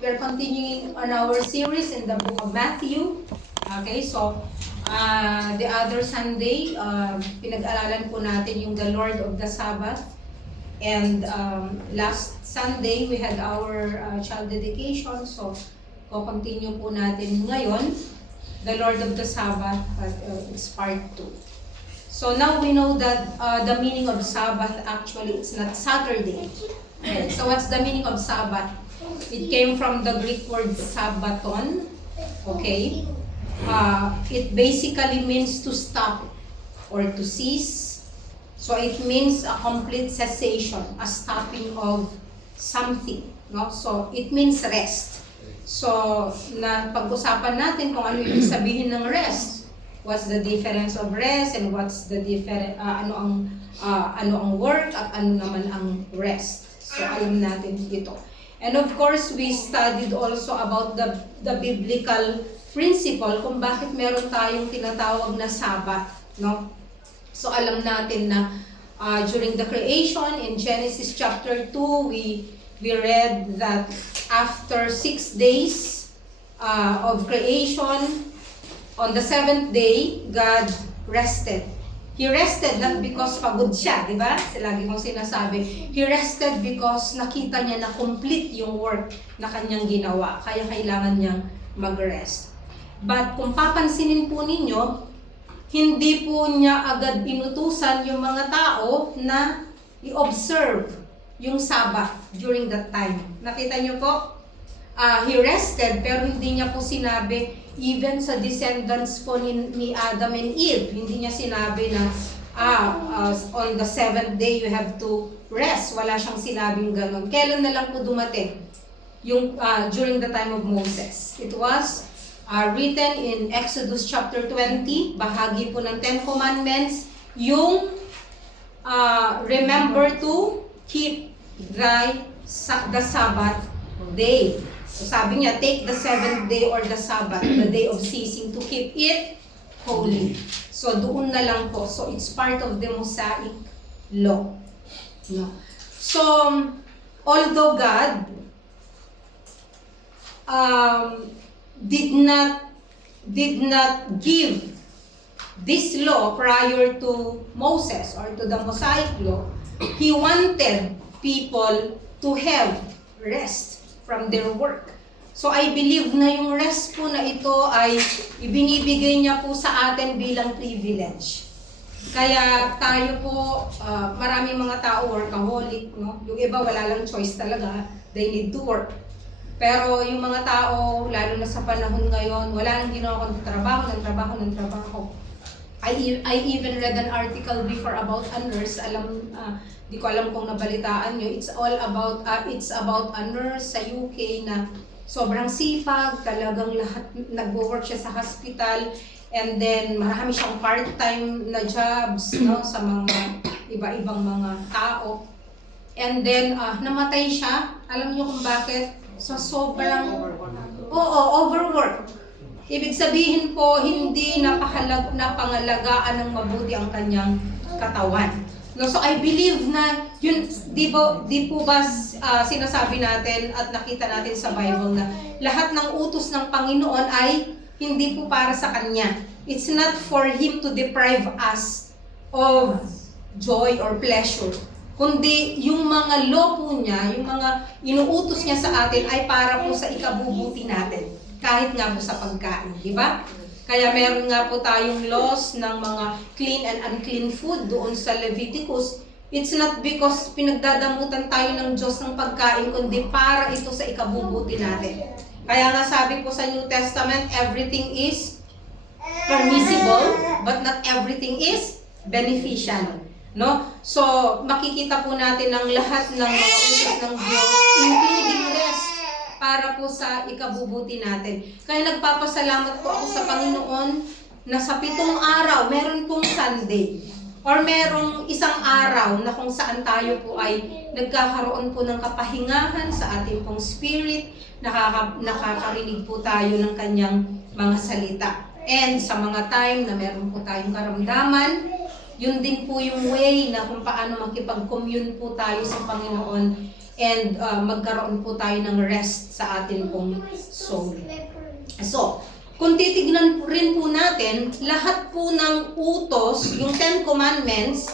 we're continuing on our series in the book of Matthew. Okay, so the other Sunday, pinag-aralan po natin yung the Lord of the Sabbath. And last Sunday, we had our child dedication. So, continue po natin ngayon, the Lord of the Sabbath, but it's part 2. So now we know that the meaning of Sabbath, actually, it's not Saturday. Okay. So what's the meaning of Sabbath? It came from the Greek word Sabbaton. Okay. It basically means to stop or to cease. So it means a complete cessation, a stopping of something. No? So it means rest. So na pag-usapan natin kung ano yung sabihin ng rest. What's the difference of rest and what's the difference ano ang work at ano naman ang rest. So alam natin ito. And of course, we studied also about the biblical principle kung bakit meron tayong tinatawag na Sabbath, no? So alam natin na during the creation in Genesis chapter 2, we read that after 6 days of creation, on the 7th day, God rested. He rested not because pagod siya, di ba? Lagi kong sinasabi. He rested because nakita niya na complete yung work na kanyang ginawa. Kaya kailangan niyang mag-rest. But kung papansinin po ninyo, hindi po niya agad inutusan yung mga tao na i-observe yung Sabbath during that time. Nakita niyo po? He rested pero hindi niya po sinabi even sa descendants po ni Adam and Eve. Hindi niya sinabi na on the 7th day you have to rest. Wala siyang sinabing ganun. Kailan na lang po dumating? Yung during the time of Moses. It was written in Exodus chapter 20, bahagi po ng 10 Commandments, yung remember to keep the Sabbath day. So sabi niya, take the 7th day or the Sabbath, the day of ceasing, to keep it holy. So doon na lang po. So it's part of the Mosaic law. No. So although God did not give this law prior to Moses or to the Mosaic law, He wanted people to have rest from their work. So I believe na yung rest po na ito ay ibinibigay niya po sa atin bilang privilege. Kaya tayo po, maraming mga tao workaholic, no? Yung iba wala lang choice talaga, they need to work. Pero yung mga tao, lalo na sa panahon ngayon, wala nang ginawa kundi trabaho. I even read an article before about a nurse. Di ko alam kung nabalitaan nyo. It's about a nurse sa UK na sobrang sipag, talagang lahat nagwo-work siya sa hospital, and then marami siyang part-time na jobs, no, sa mga iba-ibang mga tao. And then namatay siya. Alam niyo kung bakit? So sobrang overwork. Ibig sabihin po, hindi napangalagaan ng mabuti ang kanyang katawan. No, so I believe na yun, di po ba sinasabi natin at nakita natin sa Bible na lahat ng utos ng Panginoon ay hindi po para sa Kanya. It's not for Him to deprive us of joy or pleasure. Kundi yung mga law po niya, yung mga inuutos niya sa atin ay para po sa ikabubuti natin. Kahit nga po sa pagkain, di ba? Kaya meron nga po tayong laws ng mga clean and unclean food doon sa Leviticus. It's not because pinagdadamutan tayo ng Diyos ng pagkain, kundi para ito sa ikabubuti natin. Kaya nga sabi po sa New Testament, everything is permissible, but not everything is beneficial. No? So, makikita po natin ang lahat ng mga utos ng Diyos, including rest, para po sa ikabubuti natin. Kaya nagpapasalamat po ako sa Panginoon na sa 7 araw, meron pong Sunday. Or merong isang araw na kung saan tayo po ay nagkakaroon po ng kapahingahan sa ating pong spirit, nakakarinig po tayo ng kanyang mga salita. And sa mga time na meron po tayong karamdaman, yun din po yung way na kung paano makipag-commune po tayo sa Panginoon and magkaroon po tayo ng rest sa atin pong soul. So, kung titignan rin po natin, lahat po ng utos, yung 10 Commandments,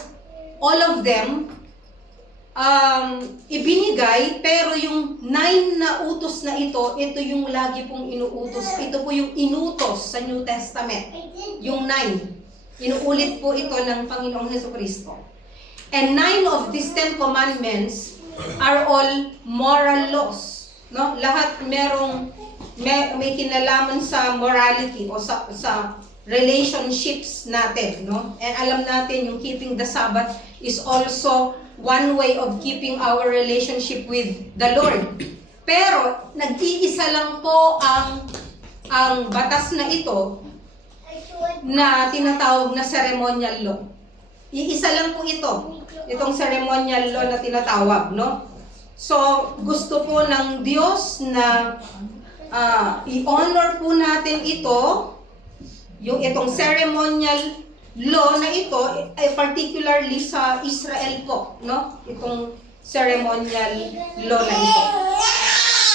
all of them, ibinigay, pero yung 9 na utos na ito yung lagi pong inuutos. Ito po yung inutos sa New Testament. Yung 9. Inuulit po ito ng Panginoong Jesucristo. And 9 of these 10 Commandments are all moral laws. No? Lahat may kinalaman sa morality o sa relationships natin, no? And alam natin yung keeping the Sabbath is also one way of keeping our relationship with the Lord. Pero nag-iisa lang po ang batas na ito na tinatawag na ceremonial law. Iisa lang po itong ceremonial law na tinatawag, no? So, gusto po ng Diyos na i-honor po natin itong ceremonial law na ito, particularly sa Israel po, no? Itong ceremonial law na ito.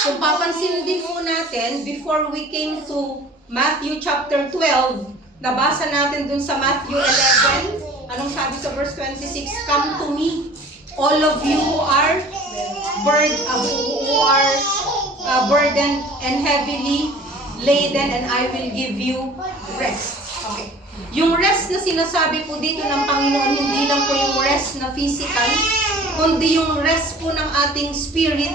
Kung papansin din po natin, before we came to Matthew chapter 12, nabasa natin dun sa Matthew 11, anong sabi sa verse 26? Come to me, all of you who are burdened and heavily laden, and I will give you rest. Okay. Yung rest na sinasabi po dito ng Panginoon, hindi lang po yung rest na physical, kundi yung rest po ng ating spirit.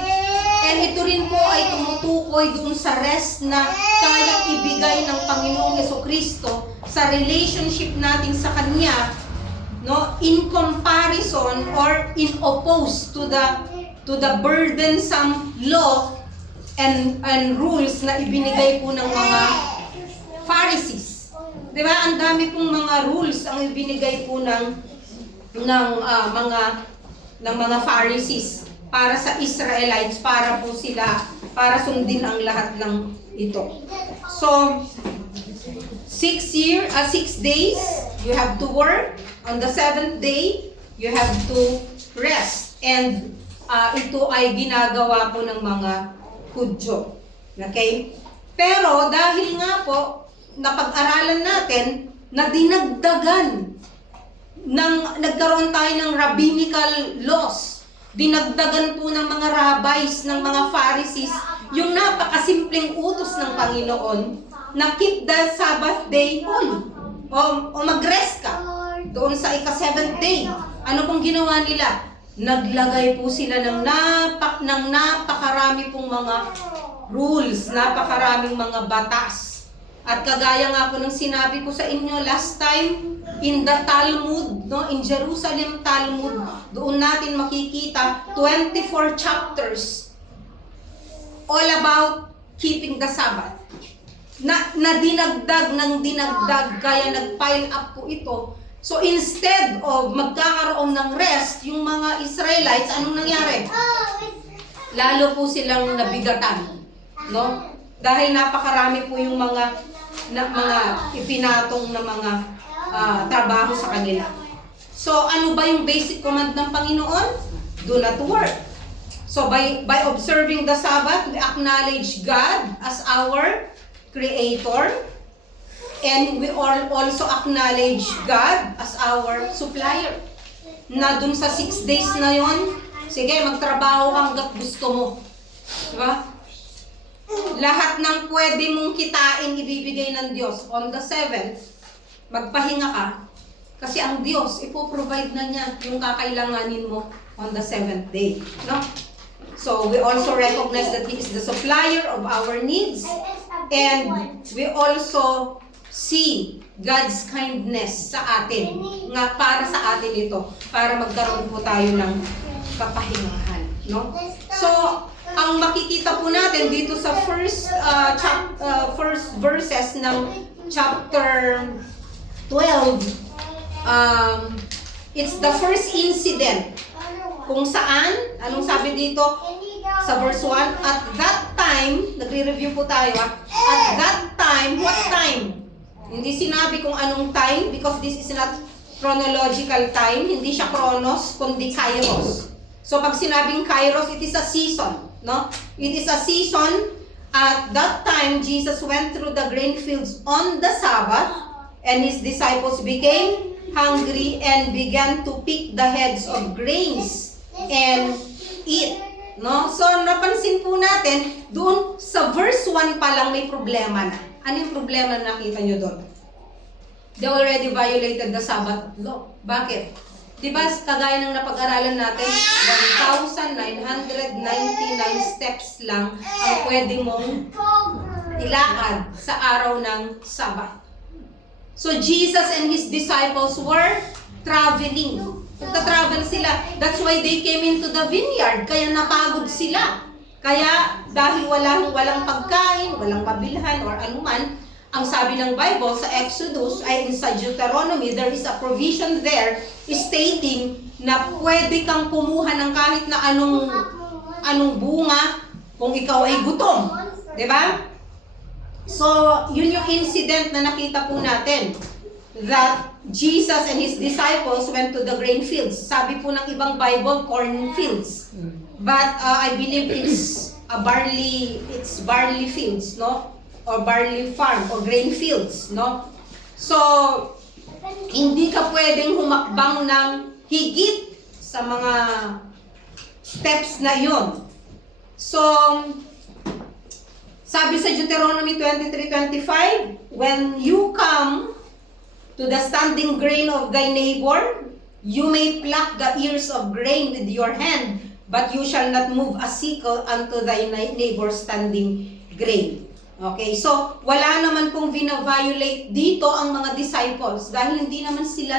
And ito rin po ay tumutukoy doon sa rest na kayang ibigay ng Panginoong Jesucristo sa relationship natin sa Kanya, no, in comparison or in opposed to the burdensome law and rules na ibinigay po ng mga Pharisees. 'Di ba? Ang dami pong mga rules ang ibinigay po ng mga Pharisees para sa Israelites, para sundin ang lahat ng ito. So, 6 days you have to work. On the 7th day, you have to rest. And ito ay ginagawa po ng mga Hudyo. Okay? Pero dahil nga po, napag-aralan natin na dinagdagan nagkaroon tayo ng rabbinical laws. Dinagdagan po ng mga rabbis, ng mga Pharisees, yung napakasimpleng utos ng Panginoon na keep the Sabbath day holy. O mag-rest ka doon sa ika-7th day. Ano pong ginawa nila? Naglagay po sila ng napakarami pong mga rules, napakaraming mga batas. At kagaya nga po ng sinabi ko sa inyo last time, in the Talmud, no, in Jerusalem Talmud, doon natin makikita 24 chapters all about keeping the Sabbath. Na dinagdag ng dinagdag, kaya nag-pile up po ito. So instead of magkakaroon ng rest, yung mga Israelites, anong nangyari? Lalo po silang nabigatan, no? Dahil napakarami po yung mga ipinatong na mga trabaho sa kanila. So ano ba yung basic command ng Panginoon? Do not work. So by observing the Sabbath, we acknowledge God as our Creator. And we also acknowledge God as our supplier. Na dun sa 6 days na yon, sige, magtrabaho hanggat gusto mo. Diba? Lahat ng pwede mong kitain ibibigay ng Diyos. On the 7th, magpahinga ka. Kasi ang Diyos, ipoprovide na niya yung kakailanganin mo on the 7th day. No? So, we also recognize that He is the supplier of our needs. And we also see God's kindness sa atin. Nga para sa atin ito. Para magkaroon po tayo ng kapahingahan. No? So, ang makikita po natin dito sa first verses ng chapter 12, it's the first incident kung saan, anong sabi dito sa verse 1, at that time, nagre-review po tayo, at that time, what time? Hindi sinabi kung anong time because this is not chronological time, hindi siya chronos, kundi kairos. So pag sinabing Kairos, it is a season, no? It is a season. At that time, Jesus went through the grain fields on the Sabbath, and his disciples became hungry and began to pick the heads of grains and eat. No? So napansin po natin, doon sa verse 1 pa lang may problema na. Ano yung problema na nakita nyo doon? They already violated the Sabbath law. Bakit? Diba, kagaya ng napag-aralan natin, 1,999 steps lang ang pwede mong ilakad sa araw ng Sabbath. So, Jesus and his disciples were traveling. Nagta-travel sila. That's why they came into the vineyard. Kaya napagod sila. Kaya, dahil walang pagkain, walang mabilhan, or anuman, ang sabi ng Bible sa Exodus ay sa Deuteronomy, there is a provision there stating na pwede kang kumuha ng kahit na anong bunga kung ikaw ay gutom. 'Di ba? So, yun yung incident na nakita po natin, that Jesus and his disciples went to the grain fields. Sabi po ng ibang Bible, corn fields. But I believe it's barley fields, no? Or barley farm or grain fields, no? So, hindi ka pwedeng humakbang ng higit sa mga steps na yon. So, sabi sa Deuteronomy 23:25, when you come to the standing grain of thy neighbor, you may pluck the ears of grain with your hand, but you shall not move a sickle unto thy neighbor's standing grain. Okay, so wala naman pong vina-violate dito ang mga disciples dahil hindi naman sila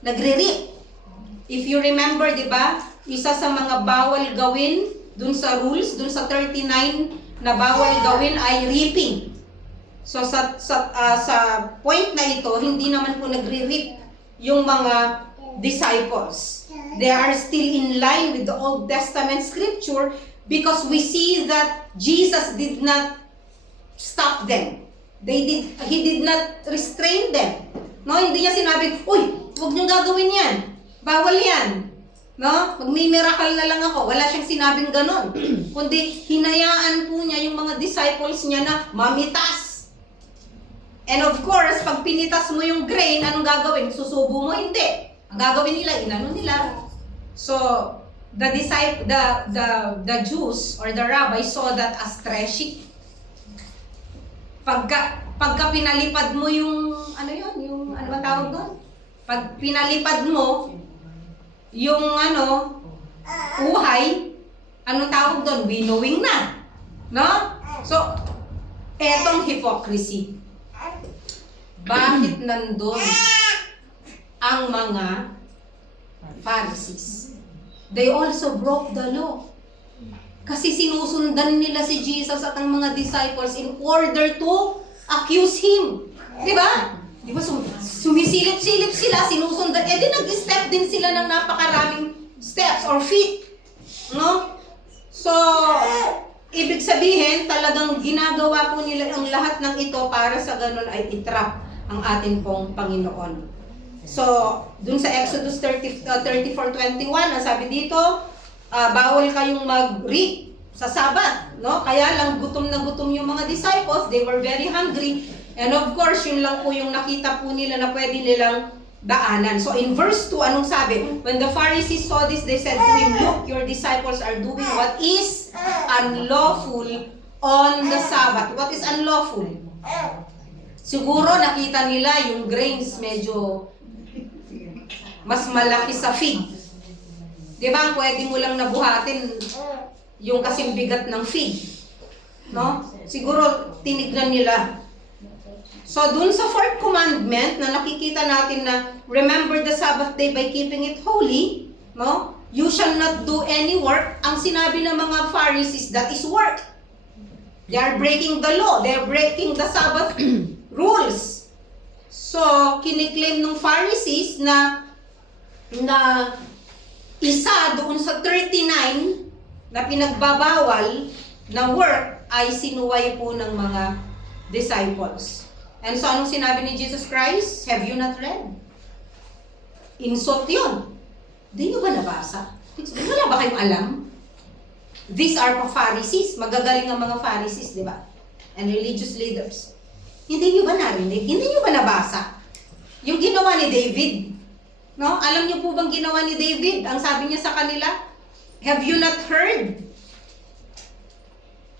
nagre-reap. If you remember, di ba, isa sa mga bawal gawin dun sa rules, dun sa 39 na bawal gawin ay reaping. So sa point na ito, hindi naman po nagre-reap yung mga disciples. They are still in line with the Old Testament scripture because we see that Jesus did not stop them. He did not restrain them. No, hindi niya sinabi, "Uy, huwag niyong gagawin 'yan. Bawal 'yan." No? Magmi-miracle na lang ako. Wala siyang sinabing ganon. Kundi hinayaan po niya yung mga disciples niya na mamitas. And of course, pag pinitas mo yung grain, anong gagawin? Susubo mo? Hindi. Ang gagawin nila, inano nila. So, the Jews or the rabbis saw that as threshing. Pagka pinalipad mo yung ano ba tawag doon? Pag pinalipad mo yung uhay, anong tawag doon? Winnowing na. No? So, etong hypocrisy. Bakit nandun ang mga Pharisees? They also broke the law. Kasi sinusundan nila si Jesus at ang mga disciples in order to accuse Him. Di ba? Di ba sumisilip-silip sila, sinusundan. Eh di nag-step din sila ng napakaraming steps or feet. No? So, ibig sabihin, talagang ginagawa po nila ang lahat ng ito para sa ganun ay itrap ang atin pong Panginoon. So, dun sa Exodus 34:21, ang sabi dito, bawal kayong mag-reap sa Sabbath, no? Kaya lang gutom na gutom yung mga disciples, they were very hungry, and of course, yun lang po yung nakita po nila na pwede nilang daanan. So in verse 2, anong sabi? When the Pharisees saw this, they said to him, "Look, your disciples are doing what is unlawful on the Sabbath." What is unlawful? Siguro nakita nila yung grains medyo mas malaki sa fig. Di ba, pwede mo lang nabuhatin yung kasing bigat ng fig. No? Siguro tinignan nila. So, dun sa fourth commandment na nakikita natin na remember the Sabbath day by keeping it holy, no? You shall not do any work. Ang sinabi ng mga Pharisees, that is work. They are breaking the law. They are breaking the Sabbath rules. So, kiniklaim ng Pharisees na isa doon sa 39 na pinagbabawal na work ay sinuway po ng mga disciples. And so, anong sinabi ni Jesus Christ? Have you not read? Insult yun. Di nyo ba nabasa? Wala ba kayong alam? These are Pharisees. Magagaling ang mga Pharisees, di ba? And religious leaders. Hindi nyo ba narinig? Hindi nyo ba nabasa? Yung ginawa ni David. No? Alam nyo po bang ginawa ni David? Ang sabi niya sa kanila, have you not heard?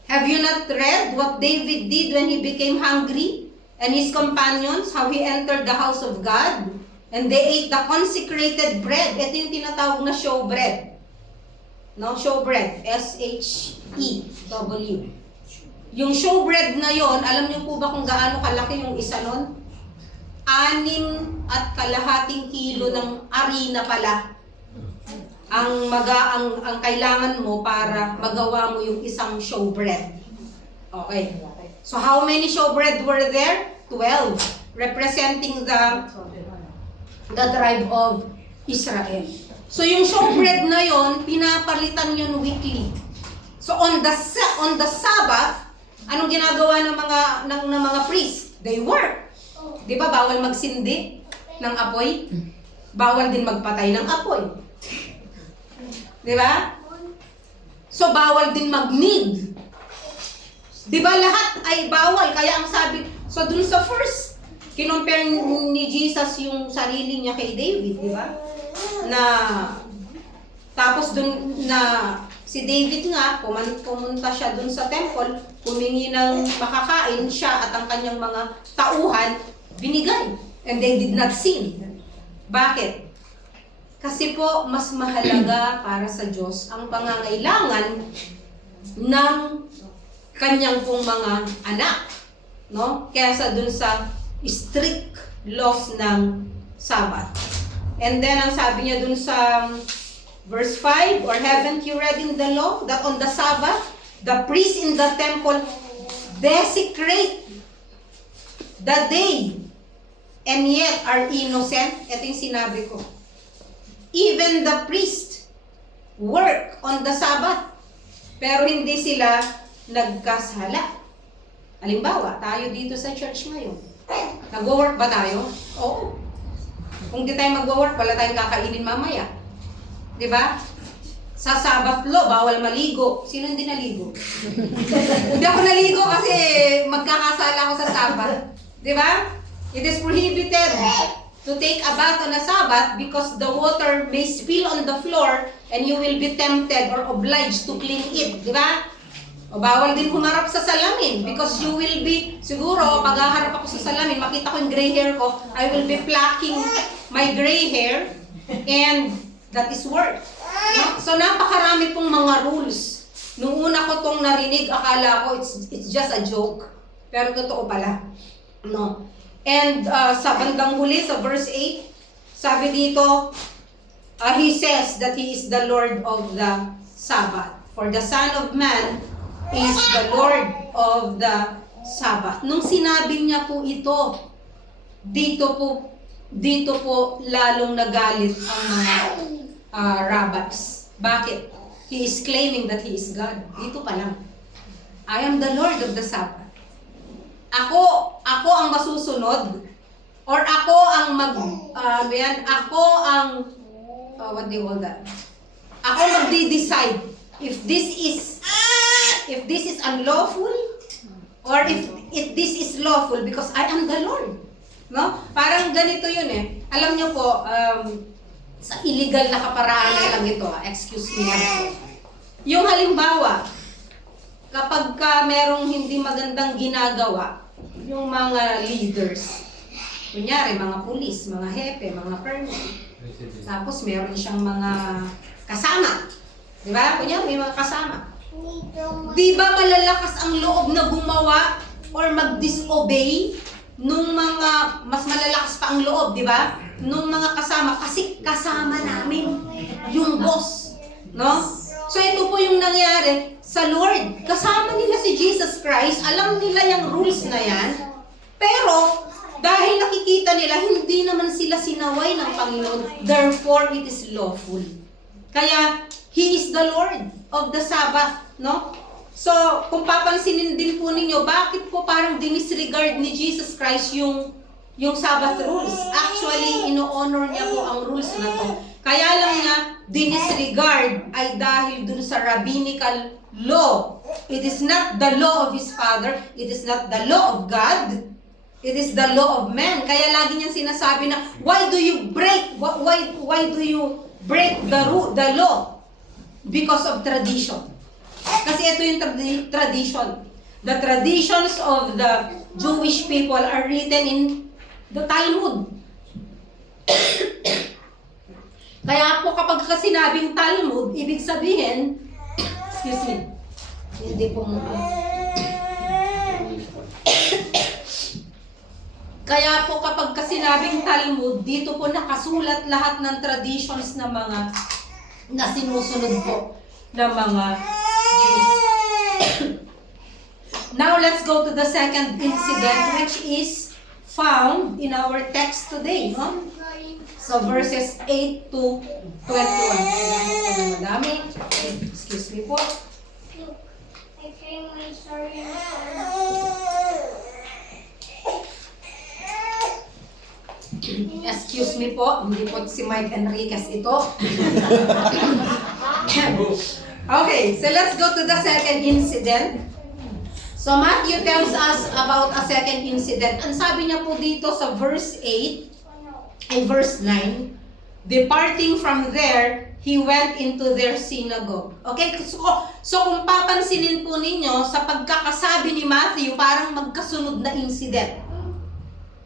Have you not read what David did when he became hungry? And his companions, how he entered the house of God? And they ate the consecrated bread. Ito yung tinatawag na showbread. No? Showbread. S-H-E-W. Yung showbread na yon, alam niyo po ba kung gaano kalaki yung isa nun? 6.5 kilo ng harina pala ang kailangan mo para magawa mo yung isang showbread. Okay. So how many showbread were there? 12, representing the tribe of Israel. So yung showbread na yon, pinapalitan yun weekly. So on the Sabbath, anong ginagawa ng mga priest? They work. 'Di ba bawal magsindi ng apoy? Bawal din magpatay ng apoy. 'Di ba? So bawal din mag-knead. 'Di ba lahat ay bawal? Kaya ang sabi, so dun sa first, kinompare ni Jesus yung sarili niya kay David, 'di ba? Na tapos dun na si David nga, pumunta siya dun sa temple, humingi ng makakain siya at ang kanyang mga tauhan, binigay. And they did not sin. Bakit? Kasi po, mas mahalaga para sa Diyos ang pangangailangan ng kanyang pong mga anak. No? Kaysa dun sa strict laws ng Sabbath. And then, ang sabi niya dun sa Verse 5, or haven't you read in the law that on the Sabbath, the priests in the temple desecrate the day and yet are innocent? Ito yung sinabi ko. Even the priest work on the Sabbath, pero hindi sila nagkasala. Halimbawa, tayo dito sa church ngayon. Nag-work ba tayo? Oo. Kung di tayo mag-work, wala tayong kakainin mamaya. Diba? Sa Sabbath law, bawal maligo. Sino hindi naligo? Hindi ako naligo kasi magkakasala ako sa Sabbath. Diba? It is prohibited to take a bath on a Sabbath because the water may spill on the floor and you will be tempted or obliged to clean it. Diba? O bawal din humarap sa salamin because you will be, siguro, pag haharap ako sa salamin, makita ko yung gray hair ko, I will be plucking my gray hair and that is work. No? So napakarami pong mga rules. Nung una ko tong narinig, akala ko it's just a joke. Pero totoo pala. No. And sa bandang huli, sa verse 8, sabi dito, he says that he is the Lord of the Sabbath. For the Son of Man is the Lord of the Sabbath. Nung sinabi niya po ito, dito po lalong nagalit ang mga rabbis. Bakit? He is claiming that he is God. Dito pa lang. I am the Lord of the Sabbath. Ako ang masusunod or ako ang what do you call that? Ako magde-decide if this is unlawful or if this is lawful because I am the Lord. No? Parang ganito yun eh. Alam niyo po, sa illegal na kaparaanan lang ito, excuse me. Yung halimbawa, kapag merong hindi magandang ginagawa, yung mga leaders, kunyari, mga pulis, mga hepe, mga colonel, tapos meron siyang mga kasama. Di ba? Kunyari, may mga kasama. Di ba malalakas ang loob na gumawa or mag-disobey nung mga, mas malalakas pa ang loob, di ba? Nung mga kasama, kasi kasama namin yung boss, no? So ito po yung nangyari sa Lord. Kasama nila si Jesus Christ, alam nila yung rules na yan, pero dahil nakikita nila, hindi naman sila sinaway ng Panginoon, therefore it is lawful. Kaya, He is the Lord of the Sabbath, no? So, kung papansinin din po ninyo, bakit po parang dinisregard ni Jesus Christ yung Sabbath rules? Actually, ino-honor niya po ang rules na to. Kaya lang nga, dinisregard ay dahil dun sa rabbinical law. It is not the law of his father, it is not the law of God, it is the law of man. Kaya lagi niyang sinasabi na, why do you break the law? Because of tradition. Kasi ito yung tradition. The traditions of the Jewish people are written in the Talmud. Kaya po kapag sinabing Talmud, ibig sabihin, excuse me, hindi po mo. Kaya po kapag sinabing Talmud, dito po nakasulat lahat ng traditions ng mga na sinusunod po ng mga Jews. Now let's go to the second incident, which is found in our text today, no? So verses 8 to 21. Madami. Excuse me po. Excuse me po, hindi po si Mike Enriquez ito. Okay, so let's go to the second incident. So Matthew tells us about a second incident. Ang sabi niya po dito sa verse 8 and verse 9, departing from there, he went into their synagogue. Okay, so kung papansinin po ninyo, sa pagkakasabi ni Matthew, parang magkasunod na incident.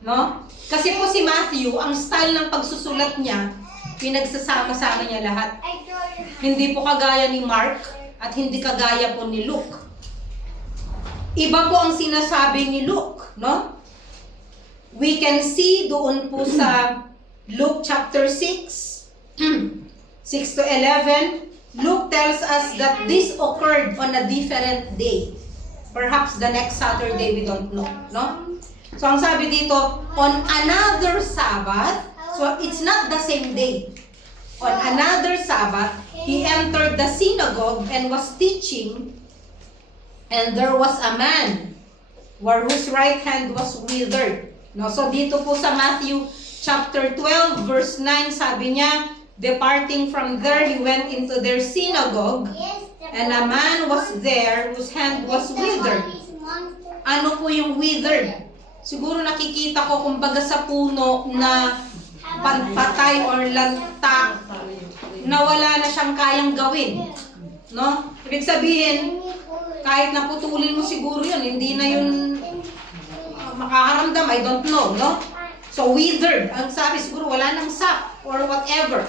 No? Kasi po si Matthew, ang style ng pagsusulat niya, pinagsasama-sama niya lahat. Hindi po kagaya ni Mark at hindi kagaya po ni Luke. Iba po ang sinasabi ni Luke, no? We can see doon po sa Luke chapter 6, 6 to 11, Luke tells us that this occurred on a different day. Perhaps the next Saturday, we don't know, no? So, ang sabi dito, on another Sabbath, so it's not the same day. On another Sabbath, he entered the synagogue and was teaching, and there was a man whose right hand was withered. No? So, dito po sa Matthew chapter 12, verse 9, sabi niya, departing from there, he went into their synagogue, and a man was there whose hand was withered. Ano po yung withered? Siguro nakikita ko kumbaga sa puno na patay or lantak na wala na siyang kayang gawin. No? Ibig sabihin, kahit naputulin mo siguro yun, hindi na yun makaharamdam, I don't know, no? So withered, ang sabi siguro wala nang sap or whatever.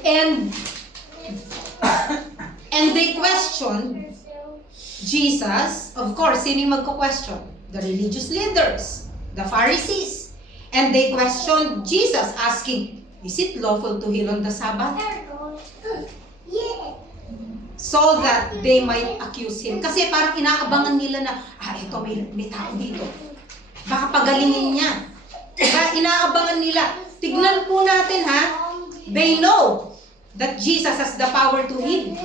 And they questioned Jesus. Of course, sino yung magko-question? The religious leaders, the Pharisees. And they questioned Jesus, asking, is it lawful to heal on the Sabbath? So that they might accuse him. Kasi parang inaabangan nila na, ito may tao dito. Baka pagalingin niya. Diba? Inaabangan nila. Tignan po natin ha. They know that Jesus has the power to heal.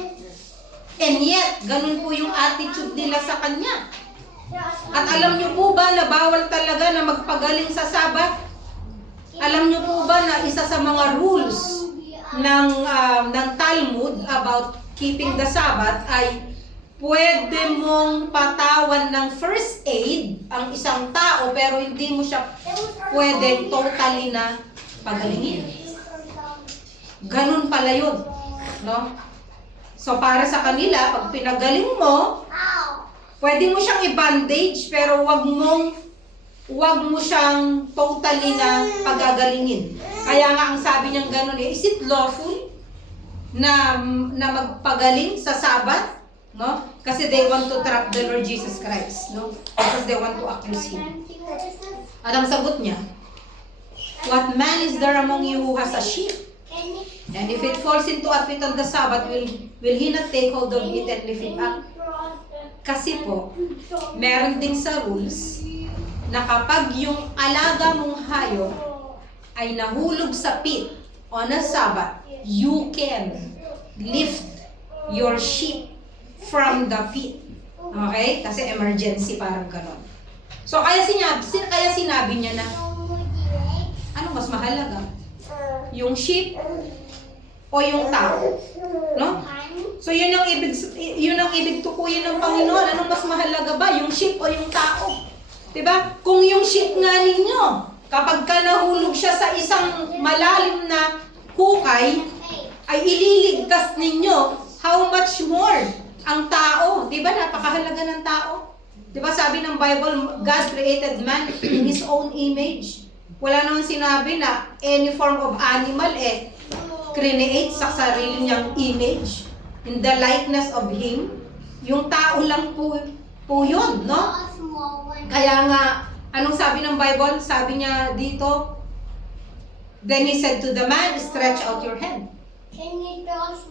And yet, ganun po yung attitude nila sa Kanya. At alam niyo po ba na bawal talaga na magpagaling sa Sabat? Alam niyo po ba na isa sa mga rules ng Talmud about keeping the Sabbath ay pwede mong patawan ng first aid ang isang tao pero hindi mo siya pwede totally na pagalingin. Ganun pala yun, no? So para sa kanila, pag pinagaling mo, pwede mo siyang i-bandage pero wag mo siyang totally na pagagalingin. Kaya nga ang sabi niyang ganun is it lawful na magpagaling sa Sabat? No? Kasi they want to trap the Lord Jesus Christ, no? Because they want to accuse Him. At ang sagot niya, what man is there among you who has a sheep? And if it falls into a pit on the Sabbath, will he not take hold of it and lift it up? Kasi po, meron din sa rules na kapag yung alaga mong hayop ay nahulog sa pit on a Sabbath, you can lift your sheep from the pit. Okay? Kasi emergency, parang ganon. So, kaya sinabi niya na, ano mas mahalaga? Yung sheep o yung tao? No? So yun ang ibig tukuyin ng Panginoon. Anong mas mahalaga ba? Yung sheep o yung tao? 'Di ba? Kung yung sheep nga ninyo, kapag ka nahulog siya sa isang malalim na hukay, ay ililigtas ninyo, how much more ang tao? 'Di ba? Napakahalaga ng tao. 'Di ba sabi ng Bible, God created man in His own image. Wala naman sinabi na any form of animal create sa sarili niyang image in the likeness of Him. Yung tao lang po yun, no? Kaya nga, anong sabi ng Bible? Sabi niya dito, then He said to the man, stretch out your hand.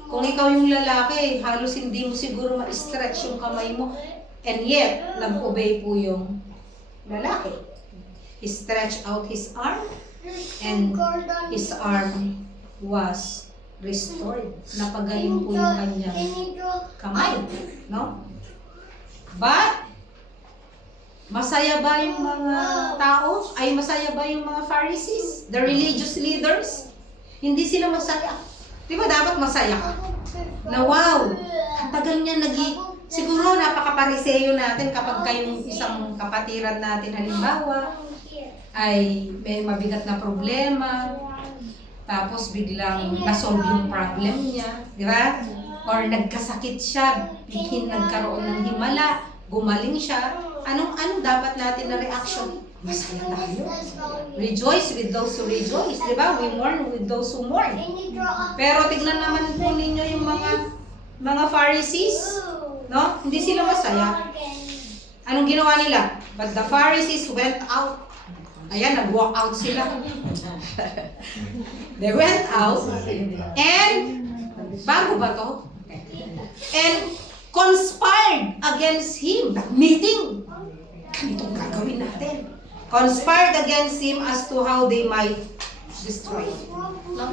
Kung ikaw yung lalaki, halos hindi mo siguro ma-stretch yung kamay mo. And yet, nag-obey po yung lalaki. He stretched out his arm, and his arm was restored. Napagaling po yung kanyang kamay. No? But, masaya ba yung mga tao? Ay, masaya ba yung mga Pharisees? The religious leaders? Hindi sila masaya. Di ba dapat masaya ka? Na wow, ang tagal niya siguro napaka-pariseyo natin kapag kayong isang kapatiran natin halimbawa, ay may mabigat na problema, tapos biglang nasolve yung problem niya, di ba? Or nagkasakit siya, bighin nagkaroon ng himala, gumaling siya, anong dapat natin na reaction? Masaya tayo. Rejoice with those who rejoice, di ba? We mourn with those who mourn. Pero tignan naman po ninyo yung mga Pharisees, no? Hindi sila masaya. Anong ginawa nila? But the Pharisees went out. Ayan, nag-walk out sila. They went out and bago ba to? And conspired against him. Meeting. Ganitong gagawin natin. Conspired against him as to how they might destroy him.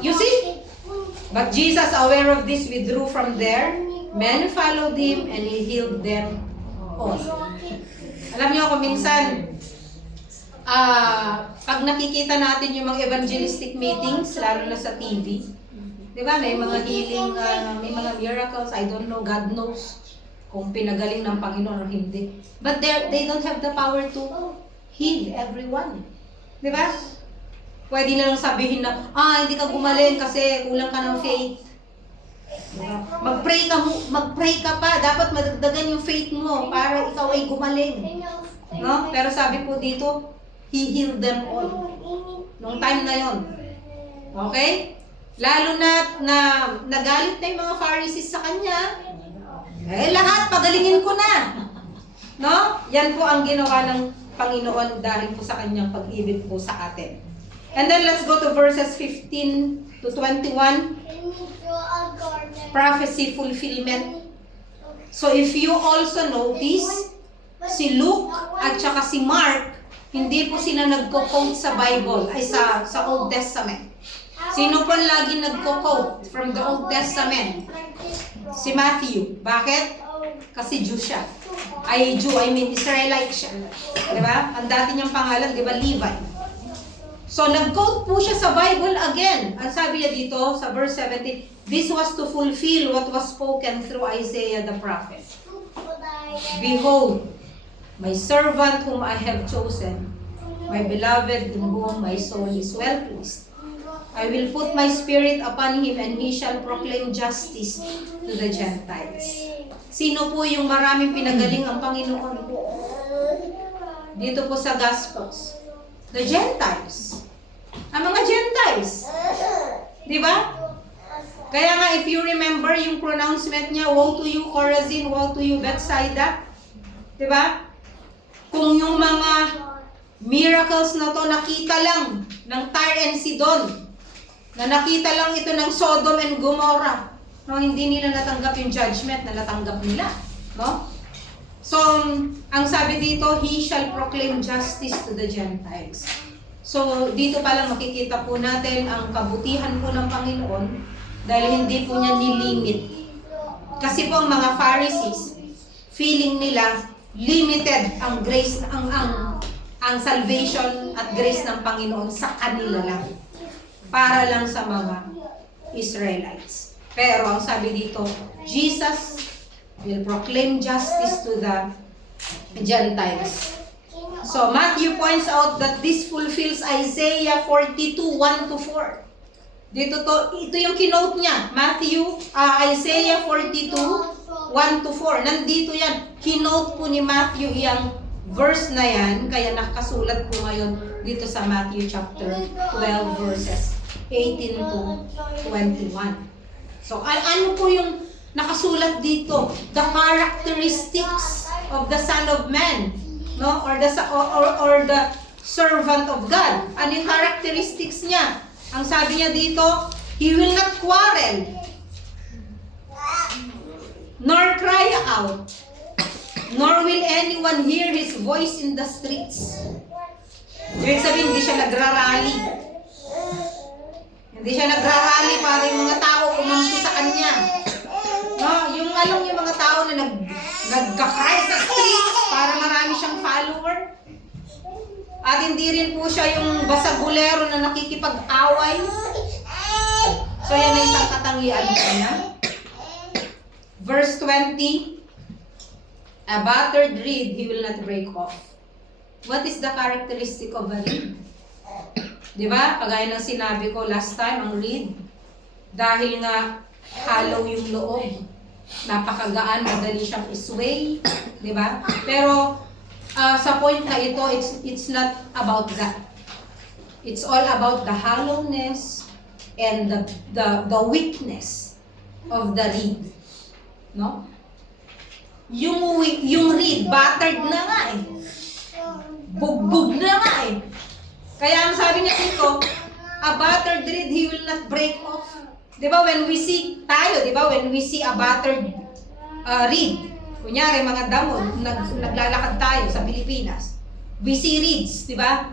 You see? But Jesus, aware of this, withdrew from there. Men followed him and he healed them all. Alam niyo ako minsan, pag nakikita natin yung mga evangelistic meetings, lalo na sa TV, di ba, may mga healing, may mga miracles, I don't know, God knows kung pinagaling ng Panginoon o hindi. But they don't have the power to heal everyone. Di ba? Pwede na lang sabihin na, hindi ka gumaling kasi kulang ka ng faith. Diba? Mag-pray ka pa, dapat madagdagan yung faith mo para ikaw ay gumaling. No? Pero sabi po dito, He healed them all. Nung time na yon. Okay? Lalo na nagalit na yung mga Pharisees sa kanya. Lahat, pagalingin ko na. No? Yan po ang ginawa ng Panginoon dahil po sa kanyang pag-ibig po sa atin. And then let's go to verses 15 to 21. Prophecy fulfillment. So if you also notice, si Luke at saka si Mark, hindi po sila nagko-quote sa Bible, ay sa Old Testament. Sino po lagi nagko-quote from the Old Testament? Si Matthew. Bakit? Kasi Jew siya. Israelite siya. Diba? Ang dati niyang pangalan, diba, Levi. So, nag-quote po siya sa Bible again. Ang sabi niya dito, sa verse 17, this was to fulfill what was spoken through Isaiah the prophet. Behold, my servant whom I have chosen, my beloved in whom my soul is well pleased. I will put my spirit upon him and he shall proclaim justice to the Gentiles. Sino po yung maraming pinagaling ang Panginoon? Dito po sa Gospels. The Gentiles. Ang mga Gentiles. Di ba? Kaya nga, if you remember yung pronouncement niya, woe to you Chorazin, woe to you Bethsaida. Di ba? Kung yung mga miracles na to nakita lang ng Tyre and Sidon, na nakita lang ito ng Sodom and Gomorrah, no, hindi nila natanggap yung judgment na natanggap nila, no? So, ang sabi dito, he shall proclaim justice to the Gentiles. So, dito pa lang makikita po natin ang kabutihan po ng Panginoon dahil hindi po niya nilimit. Kasi po ang mga Pharisees, feeling nila limited ang grace, ang salvation at grace ng Panginoon sa kanila lang. Para lang sa mga Israelites. Pero ang sabi dito, Jesus will proclaim justice to the Gentiles. So Matthew points out that this fulfills Isaiah 42, 1-4. Ito yung kinote niya. Isaiah 42, 1-4. Nandito yan. Kinote po ni Matthew yung verse na yan. Kaya nakasulat po ngayon dito sa Matthew chapter 12 verses 18 to 21. So ano po yung nakasulat dito? The characteristics of the Son of Man, no? Or the servant of God. Ano yung characteristics niya? Ang sabi niya dito, he will not quarrel, nor cry out, nor will anyone hear his voice in the streets. Ibig sabihin, hindi siya nagrarally. Hindi siya nagrarally para yung mga tao kumampi sa kanya. No? Yung alam yung mga tao na nagka-cry sa streets para marami siyang follower. At hindi rin po siya yung basagulero na nakikipag-away. So yan ay isang katangian po niya. Verse 20, a battered reed he will not break off. What is the characteristic of a reed? Diba? Kagaya ng sinabi ko last time, ang reed, dahil nga hollow yung loob, napakagaan, madali siyang isway, diba? Pero sa point na ito, it's not about that. It's all about the hollowness and the weakness of the reed. No? Yung reed, battered na nga eh. Bugbog na nga eh. Kaya ang sabi niya dito, a battered reed, he will not break off. Diba when we see tayo, diba when we see a battered reed, kunyari mga damo, naglalakad tayo sa Pilipinas, we see reeds, diba?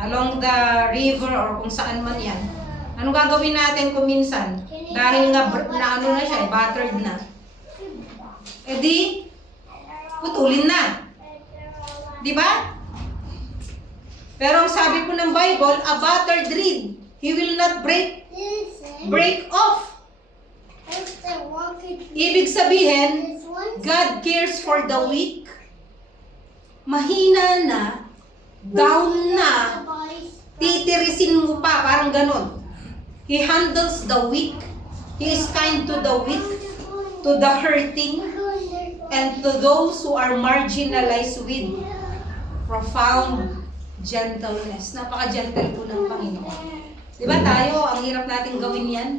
Along the river or kung saan man yan. Anong gagawin natin kung minsan? Dahil nga ano na siya, battered na. E di, putulin na. Diba? Pero ang sabi po ng Bible, a battered reed, he will not break off. Ibig sabihin, God cares for the weak. Mahina na, down na, titirisin mo pa, parang ganon. He handles the weak. He is kind to the weak, to the hurting, and to those who are marginalized with profound gentleness. Napaka-gentle po ng Panginoon. Diba tayo, ang hirap natin gawin yan?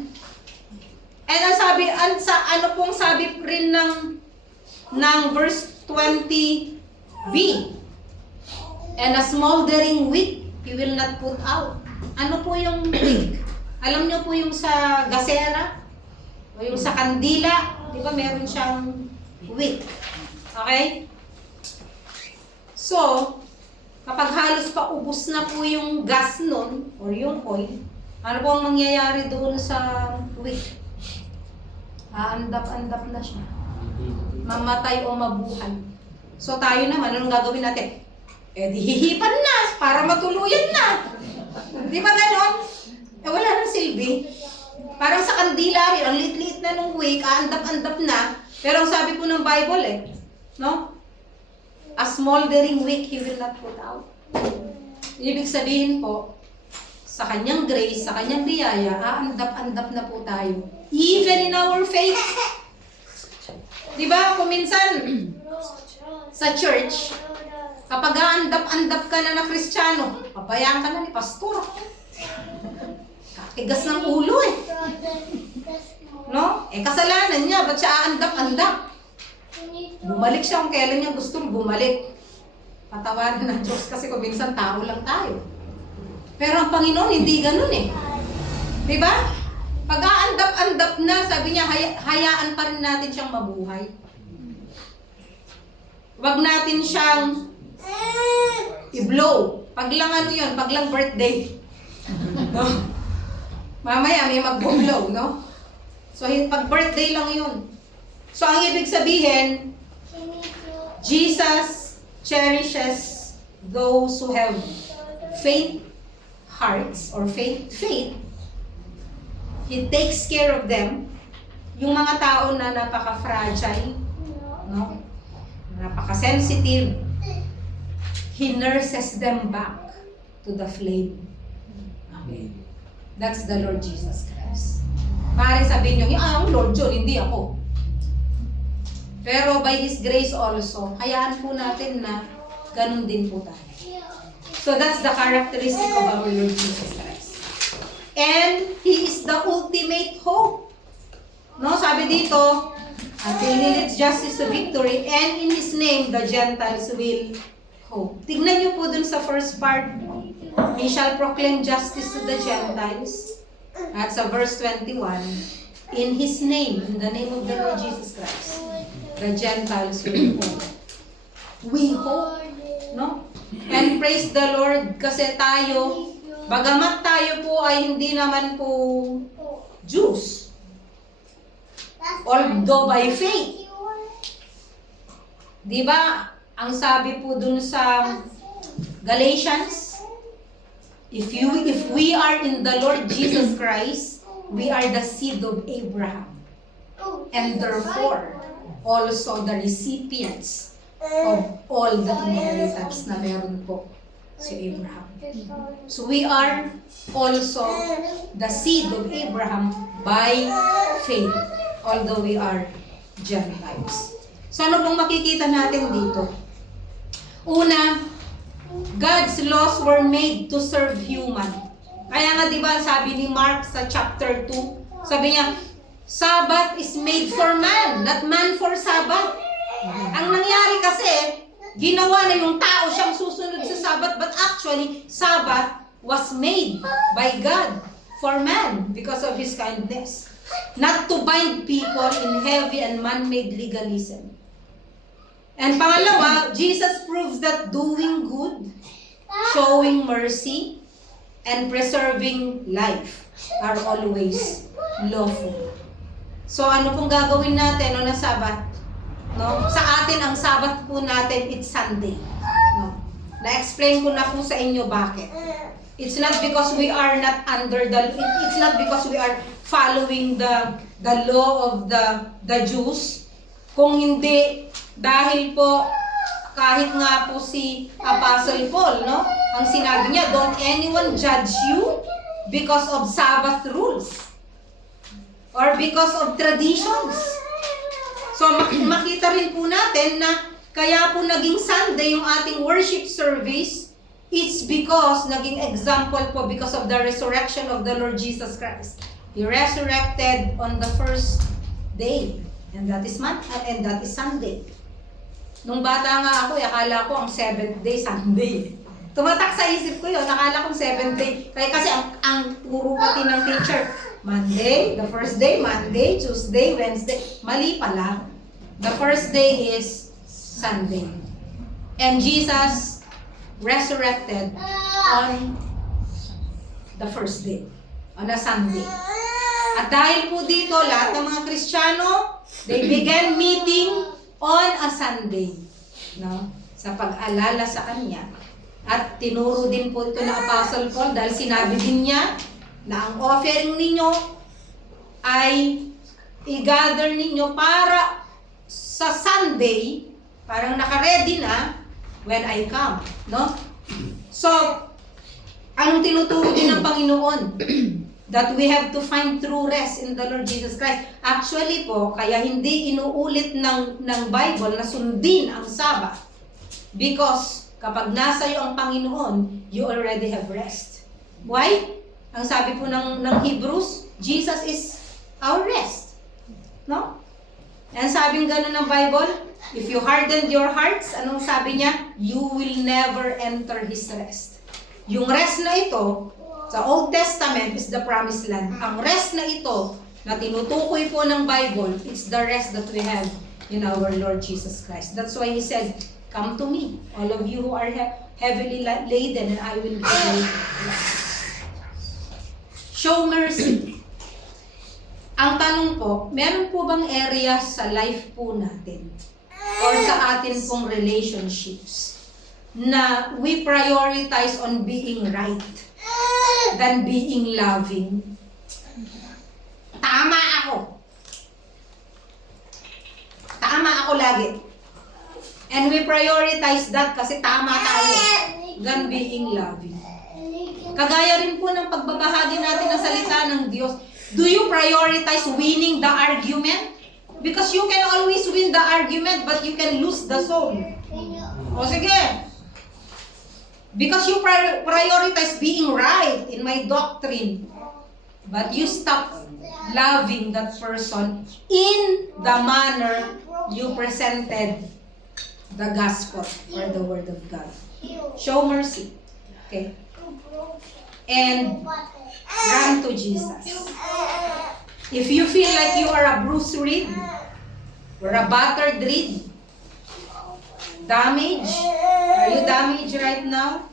And ang sabi, ano pong sabi rin ng verse 20b? And a smoldering wick, he will not put out. Ano po yung wick? Alam nyo po yung sa gasera? O yung sa kandila? Di ba meron siyang wick? Okay? So, kapag halos paubos na po yung gas nun, or yung oil, ano po ang mangyayari doon sa wick? Aandap-andap na siya. Mamatay o mabuhay. So tayo naman, anong gagawin natin? Eh di hihipan na para matuluyan na. Di ba ganon? Eh wala nang silbi. Parang sa kandila rin, ang lit-lit na nung wick, aandap-andap na. Pero ang sabi po ng Bible no? A smoldering wick he will not put out. Ibig sabihin po, sa kanyang grace, sa kanyang biyaya, aandap-andap na po tayo. Even in our faith. Diba, kung minsan, sa church, kapag aandap-andap ka na Kristiyano, pabayaan ka na ni pastor. Katigas ng ulo eh. No? Eh kasalanan niya, ba't siya aandap-andap? Bumalik siya kung kailan niya gustong bumalik. Patawarin ng Diyos kasi kung minsan tao lang tayo. Pero ang Panginoon, hindi ganun eh. Diba? Pag aandap-andap na, sabi niya, hayaan pa rin natin siyang mabuhay. Huwag natin siyang i-blow. Pag lang ano yun, pag lang birthday. No? Mamaya may mag-blow, no? So, pag birthday lang yun. So, ang ibig sabihin, Jesus cherishes those who have faith hearts or faith He takes care of them. Yung mga tao na napaka-fragile, no? Napaka-sensitive, He nurses them back to the flame. Okay. That's the Lord Jesus Christ. Maaaring sabihin nyo, ang Lord yun, hindi ako. Pero by His grace also, hayaan po natin na ganun din po tayo. So that's the characteristic of our Lord Jesus Christ. And He is the ultimate hope. No, sabi dito, until He leads justice to victory, and in His name, the Gentiles will hope. Tignan niyo po dun sa first part, He shall proclaim justice to the Gentiles. At sa verse 21, in His name, in the name of the Lord Jesus Christ, the Gentiles will hope. We hope, no? And praise the Lord, kasi tayo, bagamat tayo po ay hindi naman po Jews, although by faith, di ba, ang sabi po dun sa Galatians, if we are in the Lord Jesus Christ, we are the seed of Abraham, and therefore also the recipients of all the inheritance na meron po si Abraham. So we are also the seed of Abraham by faith, although we are Gentiles. So ano pong makikita natin dito? Una, God's laws were made to serve human. Kaya nga di ba sabi ni Mark sa chapter 2, sabi niya, Sabbath is made for man, not man for Sabbath. Ang nangyari kasi, ginawa na yung tao siyang susunod sa Sabbath, but actually, Sabbath was made by God for man because of His kindness. Not to bind people in heavy and man-made legalism. And pangalawa, Jesus proves that doing good, showing mercy, and preserving life are always lawful. So ano pong gagawin natin na Sabbath? No? Sa atin, ang Sabbath po natin, it's Sunday. No? Na-explain ko na po sa inyo bakit. It's not because we are not under the, it's not because we are following the law of the Jews. Kung hindi, dahil po, kahit nga po si Apostle Paul, no? Ang sinabi niya, don't anyone judge you because of Sabbath rules or because of traditions. So makita rin po natin na kaya po naging Sunday yung ating worship service, it's because naging example po because of the resurrection of the Lord Jesus Christ. He resurrected on the first day, and that is Sunday. Nung bata nga ako, akala ko ang 7th day, Sunday. Tumatak sa isip ko yun, akala kong 7th day. Kaya kasi ang turo pati ng teacher, Monday, the first day, Monday, Tuesday, Wednesday. Mali pala. The first day is Sunday. And Jesus resurrected on the first day, on a Sunday. At dahil po dito, lahat ng mga Kristiyano, they began meeting on a Sunday, no? Sa pag-alala sa Kanya. At tinuro din po ito ng Apostle Paul dahil sinabi din niya na ang offering ninyo ay i-gather ninyo para sa Sunday, parang naka-ready na when I come, no? So, anong tinuturo din ng Panginoon? That we have to find true rest in the Lord Jesus Christ. Actually po, kaya hindi inuulit ng Bible na sundin ang Sabbath. Because kapag nasa iyo ang Panginoon, you already have rest. Why? Ang sabi po ng Hebrews, Jesus is our rest. No? And sabing gano'n ng Bible, if you hardened your hearts, anong sabi niya? You will never enter His rest. Yung rest na ito, sa Old Testament is the promised land. Ang rest na ito, na tinutukoy po ng Bible, it's the rest that we have in our Lord Jesus Christ. That's why He said, come to me, all of you who are heavily laden, and I will give you rest. Show mercy. Ang tanong po, meron po bang area sa life po natin or sa atin pong relationships na we prioritize on being right than being loving? tama ako lagi. And we prioritize that kasi tama tayo than being loving. Kagaya rin po ng pagbabahagi natin ng salita ng Diyos. Do you prioritize winning the argument? Because you can always win the argument but you can lose the soul. O sige. Because you prioritize being right in my doctrine, but you stop loving that person in the manner you presented the gospel or the word of God. Show mercy. Okay? And run to Jesus. If you feel like you are a bruised reed or a battered reed, damaged? Are you damaged right now?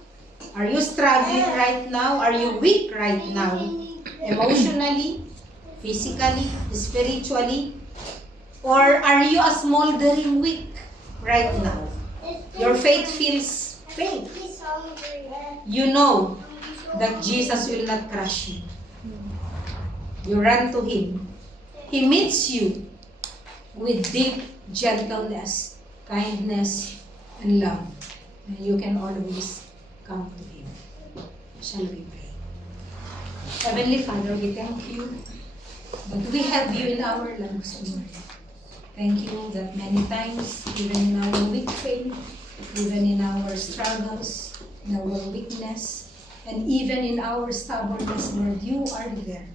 Are you struggling right now? Are you weak right now? Emotionally, physically, spiritually? Or are you a smoldering wick right now? Your faith feels faint. You know that Jesus will not crush you. You run to Him. He meets you with deep gentleness, kindness, and love. And you can always come to Him. Shall we pray? Heavenly Father, we thank you that we have you in our lives, Lord. Thank you that many times, even in our weak faith, even in our struggles, in our weakness, and even in our stubbornness, Lord, you are there.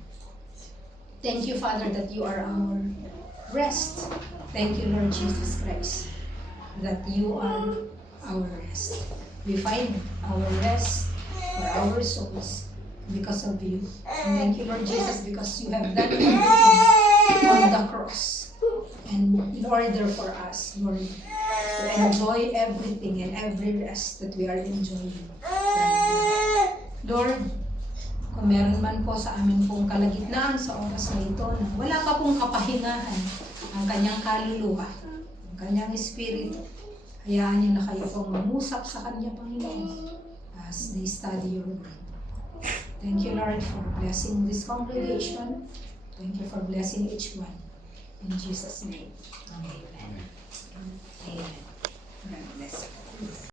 Thank you, Father, that you are our rest. Thank you, Lord Jesus Christ, that you are our rest. We find our rest for our souls because of you. And thank you, Lord Jesus, because you have done everything on the cross. And in order for us, Lord, to enjoy everything and every rest that we are enjoying right now. Lord, kung meron man po sa amin pong kalagitnaan sa oras na ito na wala pa pong kapahingahan ang kanyang kaluluwa, ang kanyang espiritu, hayaan niyo na kayo pong mangusap sa kanya, Panginoon, as they study your word. Thank you, Lord, for blessing this congregation. Thank you for blessing each one. In Jesus' name. Amen. Amen. God bless you.